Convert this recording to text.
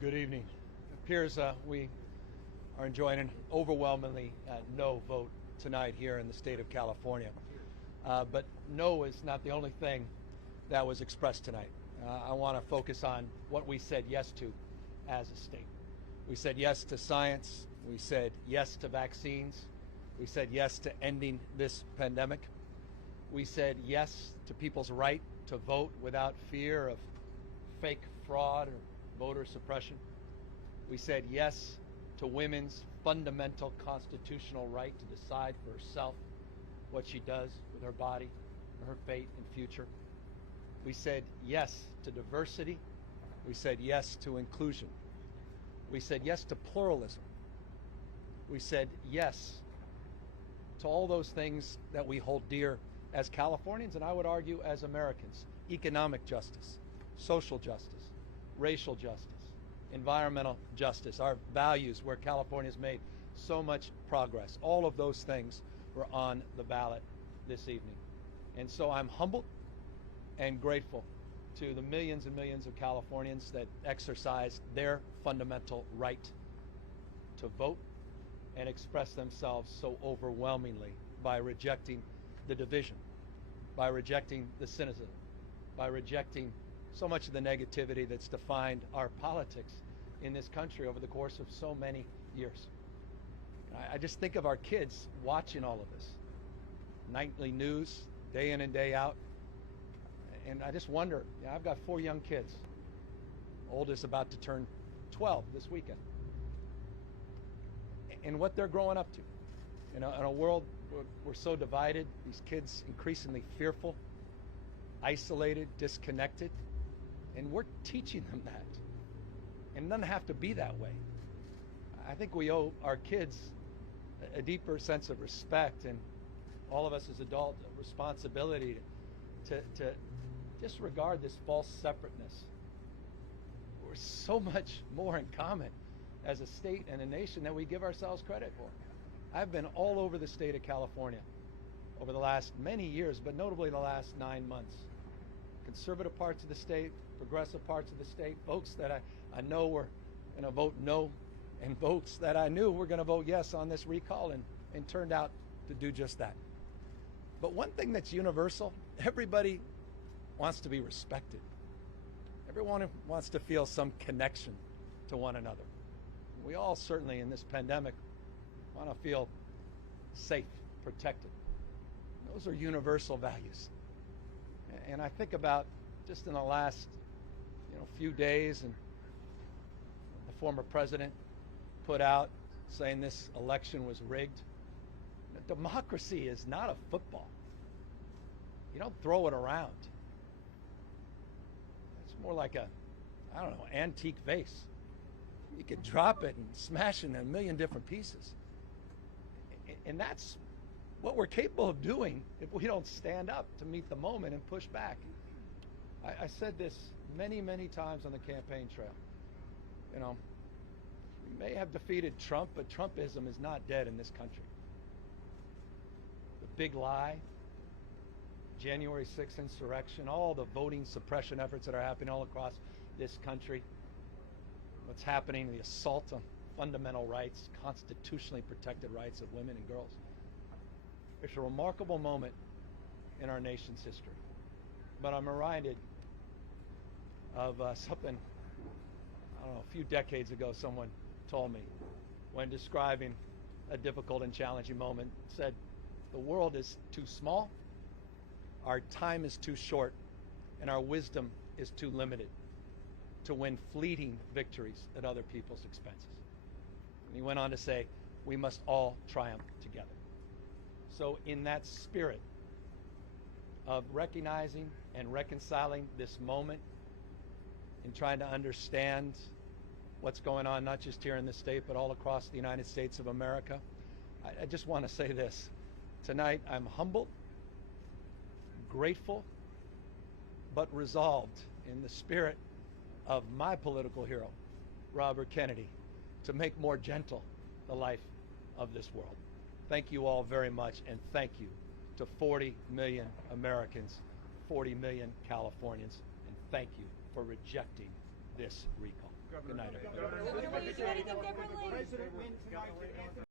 Good evening. It appears we are enjoying an overwhelmingly no vote tonight here in the state of California. But no is not the only thing that was expressed tonight. I want to focus on what we said yes to as a state. We said yes to science. We said yes to vaccines. We said yes to ending this pandemic. We said yes to people's right to vote without fear of fake fraud or voter suppression. We said yes to women's fundamental constitutional right to decide for herself what she does with her body, her fate and future. We said yes to diversity. We said yes to inclusion. We said yes to pluralism. We said yes to all those things that we hold dear as Californians, and I would argue as Americans: economic justice, social justice, racial justice, environmental justice, our values where California's made so much progress. All of those things were on the ballot this evening. And so I'm humbled and grateful to the millions and millions of Californians that exercised their fundamental right to vote and express themselves so overwhelmingly by rejecting the division, by rejecting the cynicism, by rejecting so much of the negativity that's defined our politics in this country over the course of so many years. I just think of our kids watching all of this. Nightly news, day in and day out. And I just wonder, I've got 4 young kids. Oldest about to turn 12 this weekend. And what they're growing up to. In a world where we're so divided, these kids increasingly fearful, isolated, disconnected. And we're teaching them that. And it doesn't have to be that way. I think we owe our kids a deeper sense of respect, and all of us as adults a responsibility to disregard this false separateness. We're so much more in common as a state and a nation than we give ourselves credit for. I've been all over the state of California over the last many years, but notably the last 9 months. Conservative parts of the state, progressive parts of the state, folks that I know were going to vote no, and votes that I knew were going to vote yes on this recall, and turned out to do just that. But one thing that's universal: everybody wants to be respected. Everyone wants to feel some connection to one another. We all certainly in this pandemic want to feel safe, protected. Those are universal values. And I think about just in the last few days, and the former president put out saying this election was rigged. Democracy is not a football. You don't throw it around. It's more like antique vase. You could drop it and smash it in a million different pieces. And that's what we're capable of doing if we don't stand up to meet the moment and push back. I said this many, many times on the campaign trail. We may have defeated Trump, but Trumpism is not dead in this country. The big lie, January 6th insurrection, all the voting suppression efforts that are happening all across this country, what's happening, the assault on fundamental rights, constitutionally protected rights of women and girls. It's a remarkable moment in our nation's history. But I'm reminded of something, a few decades ago someone told me when describing a difficult and challenging moment. Said, "The world is too small, our time is too short, and our wisdom is too limited to win fleeting victories at other people's expenses." And he went on to say, "We must all triumph together." So in that spirit of recognizing and reconciling this moment, in trying to understand what's going on, not just here in the state, but all across the United States of America, I just want to say this. Tonight, I'm humbled, grateful, but resolved in the spirit of my political hero, Robert Kennedy, to make more gentle the life of this world. Thank you all very much, and thank you to 40 million Americans, 40 million Californians, and thank you for rejecting this recall. Good night, everybody. Will you do anything differently?